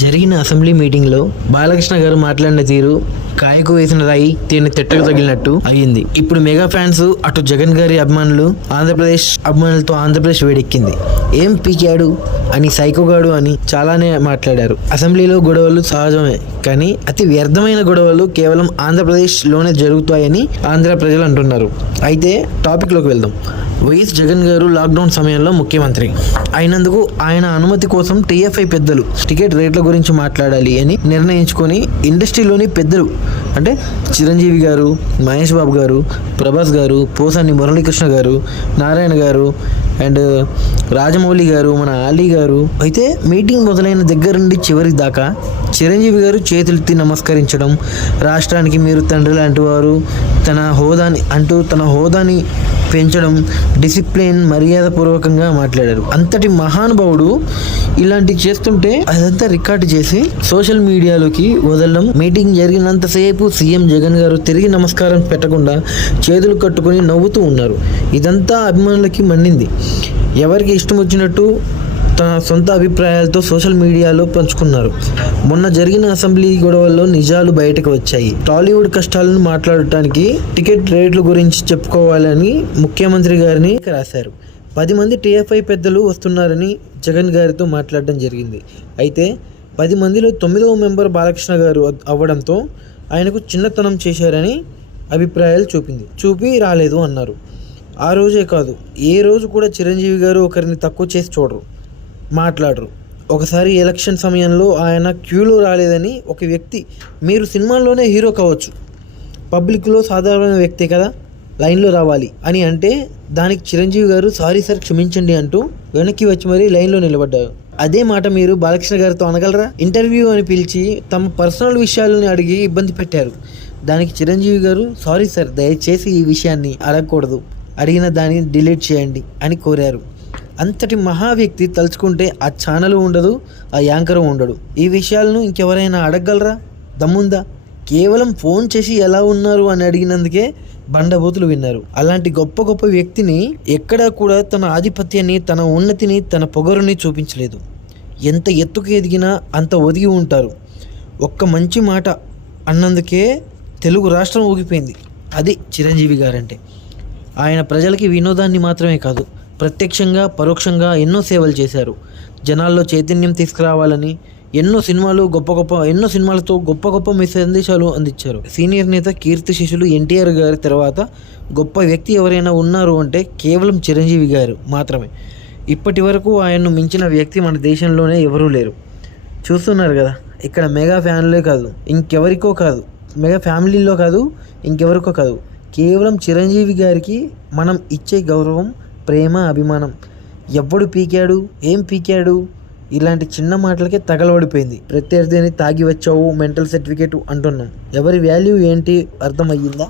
జరిగిన అసెంబ్లీ మీటింగ్లో బాలకృష్ణ గారు మాట్లాడిన తీరు కాయకు వేసిన రాయి తీరిని తిట్టకు తగిలినట్టు అయ్యింది. ఇప్పుడు మెగా ఫ్యాన్స్ అటు జగన్ గారి అభిమానులు ఆంధ్రప్రదేశ్ అభిమానులతో ఆంధ్రప్రదేశ్ వేడెక్కింది. ఏం పీకాడు అని సైకోగాడు అని చాలానే మాట్లాడారు. అసెంబ్లీలో గొడవలు సహజమే, కానీ అతి వ్యర్థమైన గొడవలు కేవలం ఆంధ్రప్రదేశ్లోనే జరుగుతాయని ఆంధ్ర ప్రజలు అంటున్నారు. అయితే టాపిక్లోకి వెళ్దాం. వైఎస్ జగన్ గారు లాక్డౌన్ సమయంలో ముఖ్యమంత్రి అయినందుకు ఆయన అనుమతి కోసం టీఎఫ్ఐ పెద్దలు టికెట్ రేట్ల గురించి మాట్లాడాలి అని నిర్ణయించుకొని ఇండస్ట్రీలోని పెద్దలు అంటే చిరంజీవి గారు, మహేష్ బాబు గారు, ప్రభాస్ గారు, పోసాని మురళీకృష్ణ గారు, నారాయణ గారు అండ్ రాజమౌళి గారు, మన ఆలీ గారు అయితే మీటింగ్ మొదలైన దగ్గర నుండి చివరి దాకా చిరంజీవి గారు చేతులెత్తి నమస్కరించడం, రాష్ట్రానికి మీరు తండ్రి లాంటి వారు, తన హోదాని పెంచడం, డిసిప్లిన్ మర్యాదపూర్వకంగా మాట్లాడారు. అంతటి మహానుభావుడు ఇలాంటివి చేస్తుంటే అదంతా రికార్డు చేసి సోషల్ మీడియాలోకి వదలడం. మీటింగ్ జరిగినంతసేపు సీఎం జగన్ గారు తిరిగి నమస్కారం పెట్టకుండా చేతులు కట్టుకొని నవ్వుతూ ఉన్నారు. ఇదంతా అభిమానులకి మండింది. ఎవరికి ఇష్టం వచ్చినట్టు తన సొంత అభిప్రాయాలతో సోషల్ మీడియాలో పంచుకున్నారు. మొన్న జరిగిన అసెంబ్లీ గొడవల్లో నిజాలు బయటకు వచ్చాయి. టాలీవుడ్ కష్టాలను మాట్లాడటానికి టికెట్ రేట్ల గురించి చెప్పుకోవాలని ముఖ్యమంత్రి గారిని రాశారు. 10 మంది టీఎఫ్ఐ పెద్దలు వస్తున్నారని జగన్ గారితో మాట్లాడడం జరిగింది. అయితే 10 మందిలో 9వ మెంబర్ బాలకృష్ణ గారు అవ్వడంతో ఆయనకు చిన్నతనం చేశారని అభిప్రాయాలు చూపి రాలేదు అన్నారు. ఆ రోజే కాదు, ఏ రోజు కూడా చిరంజీవి గారు ఒకరిని తక్కువ చేసి చూడరు, మాట్లాడరు. ఒకసారి ఎలక్షన్ సమయంలో ఆయన క్యూలో రాలేదని ఒక వ్యక్తి, మీరు సినిమాల్లోనే హీరో కావచ్చు, పబ్లిక్లో సాధారణ వ్యక్తి కదా, లైన్లో రావాలి అని అంటే దానికి చిరంజీవి గారు సారీ సార్ క్షమించండి అంటూ వెనక్కి వచ్చి మరీ లైన్లో నిలబడ్డారు. అదే మాట మీరు బాలకృష్ణ గారితో అనగలరా? ఇంటర్వ్యూ అని పిలిచి తమ పర్సనల్ విషయాలను అడిగి ఇబ్బంది పెట్టారు. దానికి చిరంజీవి గారు సారీ సార్, దయచేసి ఈ విషయాన్ని అడగకూడదు, అడిగిన దాన్ని డిలీట్ చేయండి అని కోరారు. అంతటి మహా వ్యక్తి తలుచుకుంటే ఆ ఛానల్ ఉండదు, ఆ యాంకర్ ఉండడు. ఈ విషయాలను ఇంకెవరైనా అడగగలరా? దమ్ముందా? కేవలం ఫోన్ చేసి ఎలా ఉన్నారు అని అడిగినందుకే బండబూతులు విన్నారు. అలాంటి గొప్ప గొప్ప వ్యక్తిని ఎక్కడా కూడా తన ఆధిపత్యాన్ని, తన ఉన్నతిని, తన పొగరుని చూపించలేదు. ఎంత ఎత్తుకు ఎదిగినా అంత ఒదిగి ఉంటారు. ఒక్క మంచి మాట అన్నందుకే తెలుగు రాష్ట్రం ఊగిపోయింది. అది చిరంజీవి గారంటే. ఆయన ప్రజలకి వినోదాన్ని మాత్రమే కాదు, ప్రత్యక్షంగా పరోక్షంగా ఎన్నో సేవలు చేశారు. జనాల్లో చైతన్యం తీసుకురావాలని ఎన్నో సినిమాలతో గొప్ప గొప్ప సందేశాలు అందించారు. సీనియర్ నేత కీర్తి శిష్యులు ఎన్టీఆర్ గారి తర్వాత గొప్ప వ్యక్తి ఎవరైనా ఉన్నారు అంటే కేవలం చిరంజీవి గారు మాత్రమే. ఇప్పటి వరకు ఆయన్ను మించిన వ్యక్తి మన దేశంలోనే ఎవరూ లేరు. చూస్తున్నారు కదా, ఇక్కడ మెగా ఫ్యాన్లే కాదు, ఇంకెవరికో కాదు, మెగా ఫ్యామిలీలో కాదు, ఇంకెవరికో కాదు, కేవలం చిరంజీవి గారికి మనం ఇచ్చే గౌరవం, ప్రేమ, అభిమానం. ఎవ్వడు పీకాడు, ఏం పీకాడు, ఇలాంటి చిన్న మాటలకే తగలబడిపోయింది. ప్రత్యర్థిని తాగి వచ్చావు, మెంటల్ సర్టిఫికేట్ అంటున్నాం. ఎవరి వాల్యూ ఏంటి అర్థమయ్యిందా?